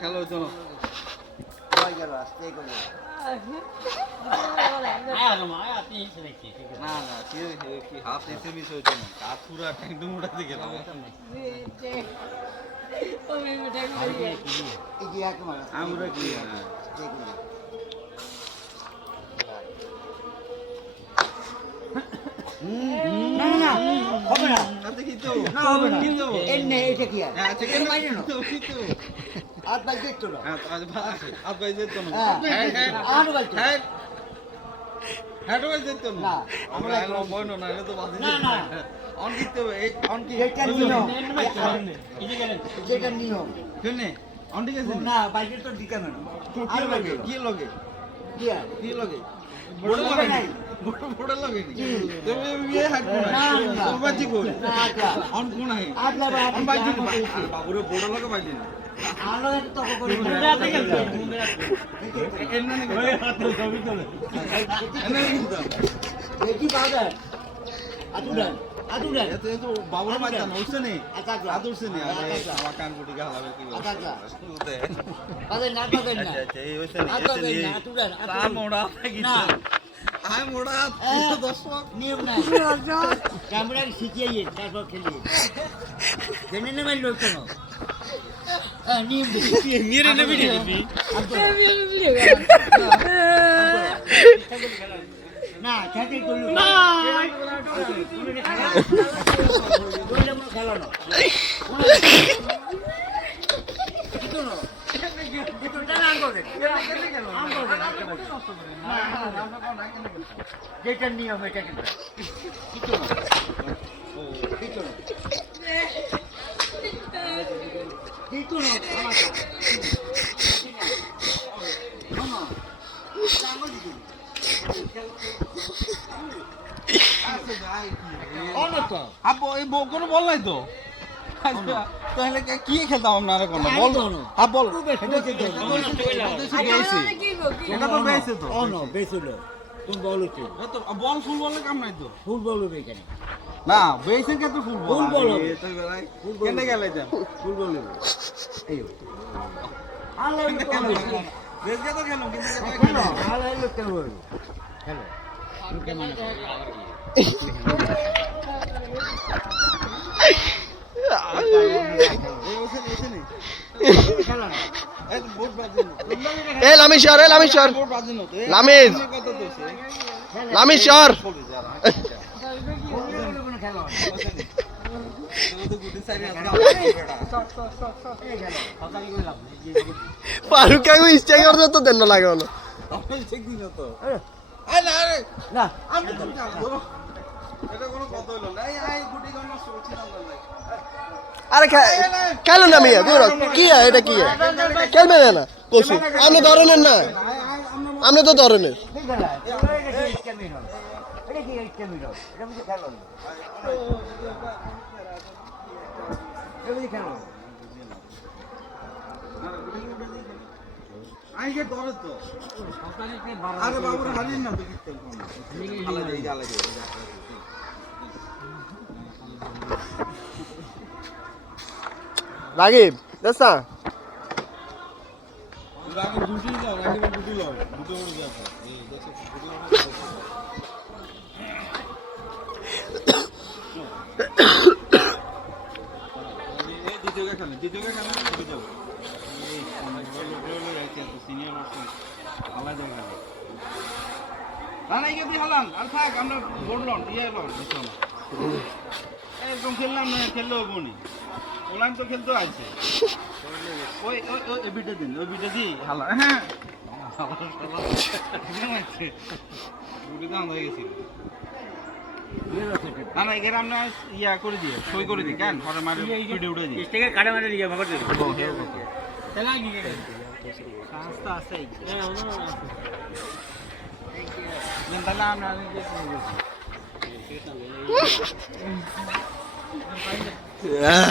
খেলো চলো না না কি হাফ এসে মিস হয়েছে না হাত পুরো একদম উঠাতে গেলাম আমরা কি না না না হবে না তাতে কি তো না হবে না কি তো এনে এটা কি আর আচ্ছা কেন মাইনে না কি তো আর বাই দেখতো না আজ ভাই যেত না আর বাই তো হ্যাঁ হ্যাঁ ভাই যেত না না আমরা এলো বইনো না এটা তো বাজে না না অন কি তো অন কি এটা নিয়ম যেটা নিয়ম শুনে অন ঠিক আছে না বাইকে তো দিতে না আর লাগে কি লগে কি আর কি লগে বড় লগে নাই বড় লগে কি তুমি বিয়ে হাত না না তো বাজি কই না আগলা অন কোন আই আগলা অন বাজি বাবুরে বড় লগে বাজি না আলো তো করে এন্না নে ওই হাত ছবি তোলে এন্না কিন্তু দেখি বাবা আতুডান আতুডান এত বাবুরে বাজি না উঠছে নে আকাগলা আদুরছে নে আরে আমার কান কুটি গালাবে কি আকাগলা বলতে বাজে না বাজে না আচ্ছা এই হইছে নে আতুডান আতুডান তা মোড়া না আয় মোড়া দর্শক নিয়ম নাই ক্যামেরা শিখিয়ে তারপর খেলিয়ে জেনে নেবেন লোক কেন নিয়ম মেরে নেবি নি না খেতে করল না খেলো না যেটা নিয়ম এটা কিন্তু আপু এই কোনো বল নাই তো তাহলে কি খেলতাম আপনারা কোন বল হ্যাঁ বল এটা তো বেশি তো বেছিল তুমি বলো কি বল ফুল বলে কাম নাই তো ফুল বলবে এখানে না বেশি কে তো ফুল ফুল বল কেন গেলে যা ফুল বলবে এই আলো বেশ কে তো খেলো খেলো আলো কেন বলবে খেলো এ লামিশ্বর লামিশ্বর ফারুক কাকু স্ট্রাইক করতে তো দেন না লাগে না না আমি তো জানো এটা কোনো কথা হলো না এই গুটি গন্না শুনছিলাম না আরে খেলো না মিয়া কি এটা কি খেলবে না কসু আপনি ধরনের না আপনি তো ধরনের আইগে ধরে তো আরে বাবুর হারিয়ে না তো কিতে আলাদা আলাদা রাগিব দোস্তা রাগিব গুটি লাও গুটি লাও দুটো হয়ে গেছে এই দেখো গুটি লাও দ্বিতীয় খেলা গুটি যাও এই আমরা বলে রাখছি তো সিনিয়র অপশন আলাদা খেলা না ইগে দি হলাম আর থাক আমরা বললাম ইয়ে লন একদম খেললাম না খেললো বনি ওলান তো খেলতে আছে ওই ওই বিটা দিন ওই বিটা দি হালা হ্যাঁ গুটি দাম হয়ে গেছে না না এর আমরা ইয়া করে দিয়ে সই করে দিই কেন পরে মারে ভিডিও উঠে দিই স্টেকে কাটা মারে দিয়ে মাগর দেব খেলা গিয়ে রাস্তা আছে হ্যাঁ ওনো আছে তাহলে আমরা Yeah.